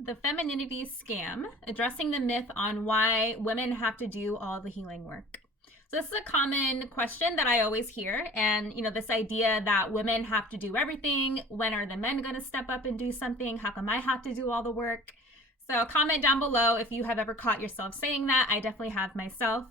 The Femininity Scam, addressing the myth on why women have to do all the healing work. So this is a common question that I always hear, and this idea that women have to do everything. When are the men going to step up and do something? How come I have to do all the work? So comment down below if you have ever caught yourself saying that. I definitely have myself.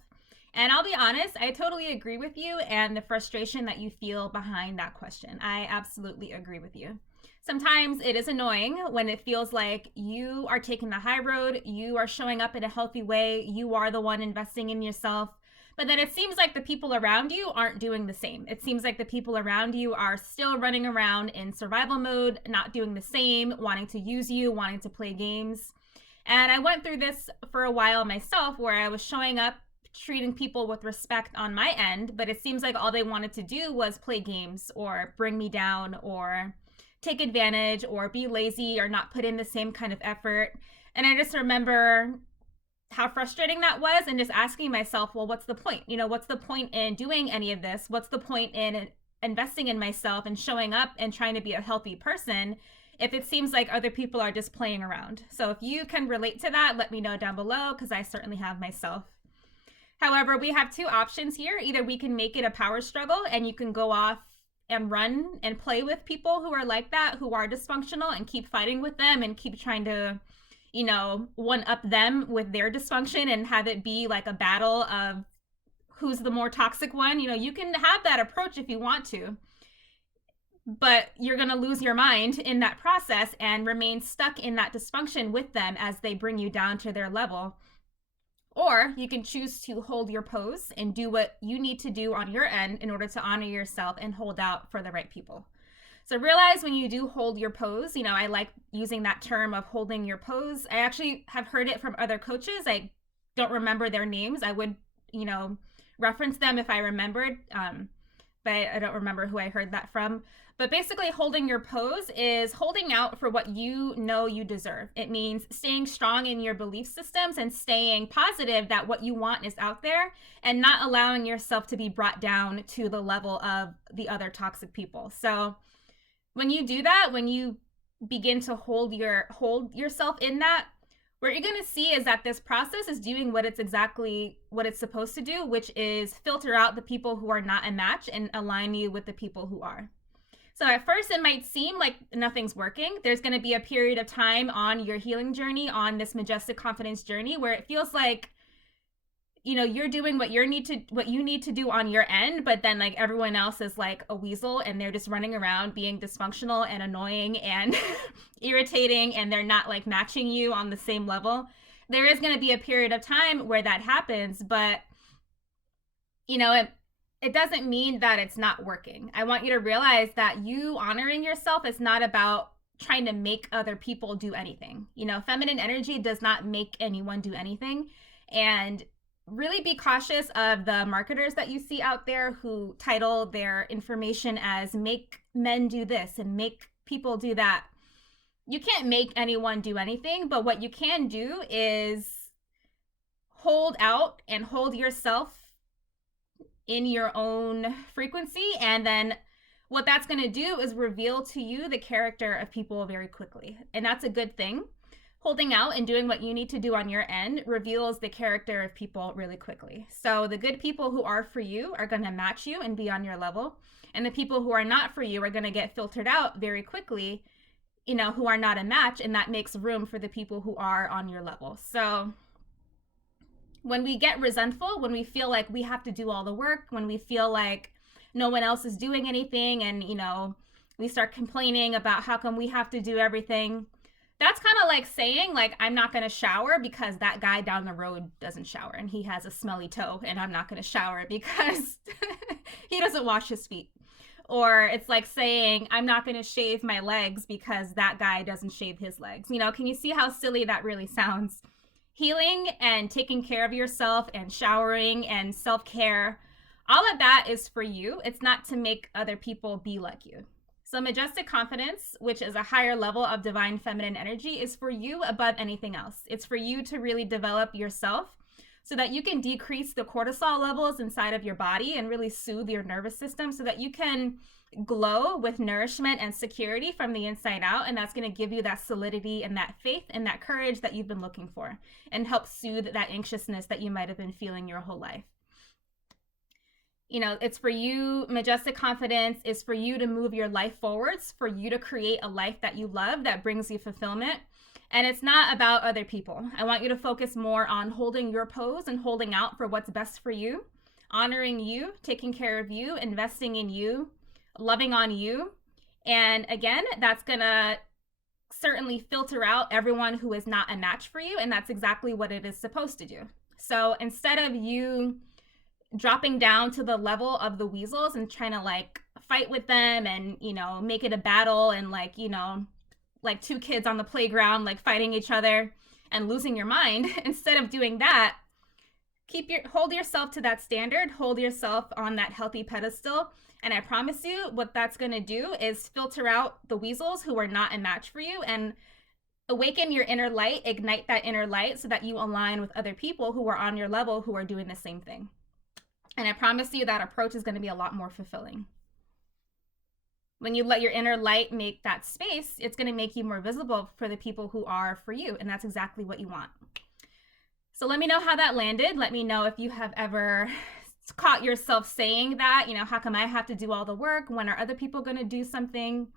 And I'll be honest, I totally agree with you and the frustration that you feel behind that question. I absolutely agree with you. Sometimes it is annoying when it feels like you are taking the high road, you are showing up in a healthy way, you are the one investing in yourself, but then it seems like the people around you aren't doing the same. It seems like the people around you are still running around in survival mode, not doing the same, wanting to use you, wanting to play games. And I went through this for a while myself, where I was showing up, treating people with respect on my end, but it seems like all they wanted to do was play games or bring me down or take advantage or be lazy or not put in the same kind of effort. And I just remember how frustrating that was, and just asking myself, well, what's the point? What's the point in doing any of this? What's the point in investing in myself and showing up and trying to be a healthy person if it seems like other people are just playing around? So if you can relate to that, let me know down below, because I certainly have myself. However, we have two options here. Either we can make it a power struggle and you can go off and run and play with people who are like that, who are dysfunctional, and keep fighting with them and keep trying to, one up them with their dysfunction and have it be like a battle of who's the more toxic one. You can have that approach if you want to, but you're going to lose your mind in that process and remain stuck in that dysfunction with them as they bring you down to their level. Or you can choose to hold your pose and do what you need to do on your end in order to honor yourself and hold out for the right people. So realize when you do hold your pose, I like using that term of holding your pose. I actually have heard it from other coaches. I don't remember their names. I would, reference them if I remembered, but I don't remember who I heard that from. But basically, holding your pose is holding out for what you know you deserve. It means staying strong in your belief systems and staying positive that what you want is out there, and not allowing yourself to be brought down to the level of the other toxic people. So when you do that, when you begin to hold yourself in that, what you're going to see is that this process is doing exactly what it's supposed to do, which is filter out the people who are not a match and align you with the people who are. So at first it might seem like nothing's working. There's going to be a period of time on your healing journey, on this majestic confidence journey, where it feels like, you're doing what you need to do on your end, but then like everyone else is like a weasel and they're just running around being dysfunctional and annoying and irritating, and they're not like matching you on the same level. There is going to be a period of time where that happens, but it doesn't mean that it's not working. I want you to realize that you honoring yourself is not about trying to make other people do anything. Feminine energy does not make anyone do anything. And really be cautious of the marketers that you see out there who title their information as make men do this and make people do that. You can't make anyone do anything, but what you can do is hold out and hold yourself in your own frequency, and then what that's going to do is reveal to you the character of people very quickly, and that's a good thing. Holding out and doing what you need to do on your end reveals the character of people really quickly. So the good people who are for you are going to match you and be on your level, and the people who are not for you are going to get filtered out very quickly, who are not a match, and that makes room for the people who are on your level. So when we get resentful, when we feel like we have to do all the work, when we feel like no one else is doing anything, and we start complaining about how come we have to do everything, that's kind of like saying like, I'm not going to shower because that guy down the road doesn't shower and he has a smelly toe, and I'm not going to shower because he doesn't wash his feet. Or it's like saying, I'm not going to shave my legs because that guy doesn't shave his legs. Can you see how silly that really sounds? Healing and taking care of yourself and showering and self-care, all of that is for you. It's not to make other people be like you. So majestic confidence, which is a higher level of divine feminine energy, is for you above anything else. It's for you to really develop yourself so that you can decrease the cortisol levels inside of your body and really soothe your nervous system so that you can glow with nourishment and security from the inside out. And that's going to give you that solidity and that faith and that courage that you've been looking for, and help soothe that anxiousness that you might have been feeling your whole life. You know, it's for you. Majestic confidence is for you to move your life forwards, for you to create a life that you love, that brings you fulfillment. And it's not about other people. I want you to focus more on holding your pose and holding out for what's best for you, honoring you, taking care of you, investing in you, loving on you. And again, that's going to certainly filter out everyone who is not a match for you. And that's exactly what it is supposed to do. So instead of you dropping down to the level of the weasels and trying to like fight with them and, you know, make it a battle and like, you know, like two kids on the playground, like fighting each other and losing your mind, instead of doing that, hold yourself to that standard, hold yourself on that healthy pedestal. And I promise you what that's going to do is filter out the weasels who are not a match for you, and awaken your inner light, ignite that inner light so that you align with other people who are on your level, who are doing the same thing. And I promise you that approach is going to be a lot more fulfilling. When you let your inner light make that space, it's going to make you more visible for the people who are for you. And that's exactly what you want. So let me know how that landed. Let me know if you have ever caught yourself saying that, you know, how come I have to do all the work? When are other people going to do something?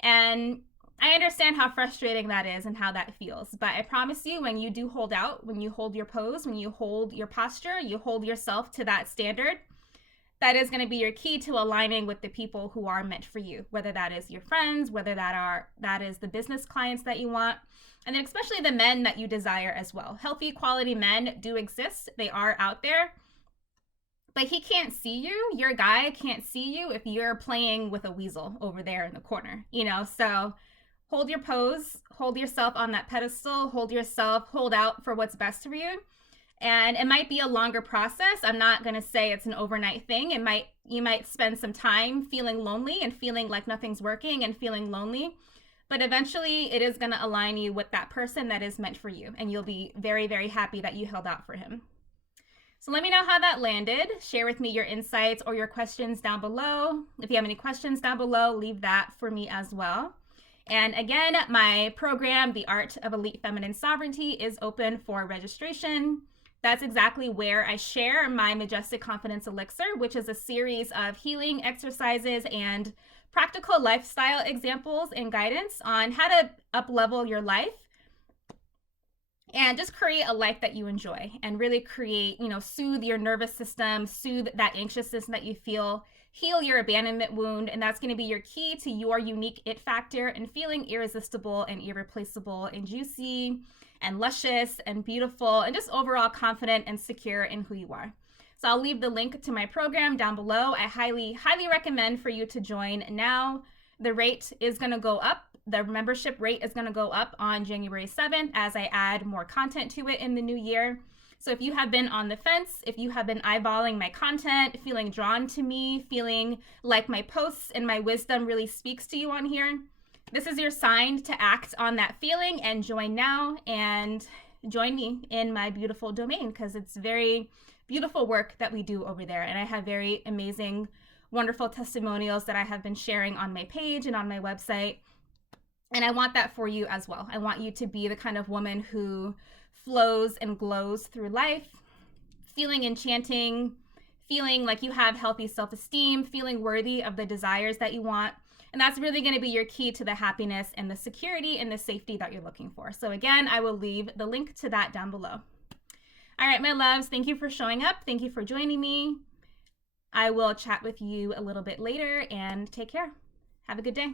And I understand how frustrating that is and how that feels. But I promise you, when you do hold out, when you hold your pose, when you hold your posture, you hold yourself to that standard, that is going to be your key to aligning with the people who are meant for you, whether that is your friends, whether that is the business clients that you want, and then especially the men that you desire as well. Healthy, quality men do exist. They are out there. But he can't see you. Your guy can't see you if you're playing with a weasel over there in the corner, you know? So hold your pose, hold yourself on that pedestal, hold out for what's best for you. And it might be a longer process. I'm not going to say it's an overnight thing. You might spend some time feeling lonely and feeling like nothing's working and feeling lonely. But eventually it is going to align you with that person that is meant for you. And you'll be very, very happy that you held out for him. So let me know how that landed. Share with me your insights or your questions down below. If you have any questions down below, leave that for me as well. And again, my program, The Art of Elite Feminine Sovereignty, is open for registration. That's exactly where I share my Majestic Confidence Elixir, which is a series of healing exercises and practical lifestyle examples and guidance on how to up-level your life and just create a life that you enjoy, and really create, you know, soothe your nervous system, soothe that anxiousness that you feel, heal your abandonment wound. And that's going to be your key to your unique it factor and feeling irresistible and irreplaceable and juicy and luscious and beautiful and just overall confident and secure in who you are. So I'll leave the link to my program down below. I highly, highly recommend for you to join now. The rate is going to go up. The membership rate is going to go up on January 7th as I add more content to it in the new year. So if you have been on the fence, if you have been eyeballing my content, feeling drawn to me, feeling like my posts and my wisdom really speaks to you on here, this is your sign to act on that feeling and join now and join me in my beautiful domain, because it's very beautiful work that we do over there. And I have very amazing, wonderful testimonials that I have been sharing on my page and on my website. And I want that for you as well. I want you to be the kind of woman who flows and glows through life, feeling enchanting, feeling like you have healthy self-esteem, feeling worthy of the desires that you want. And that's really going to be your key to the happiness and the security and the safety that you're looking for. So again, I will leave the link to that down below. All right, my loves, thank you for showing up. Thank you for joining me. I will chat with you a little bit later, and take care. Have a good day.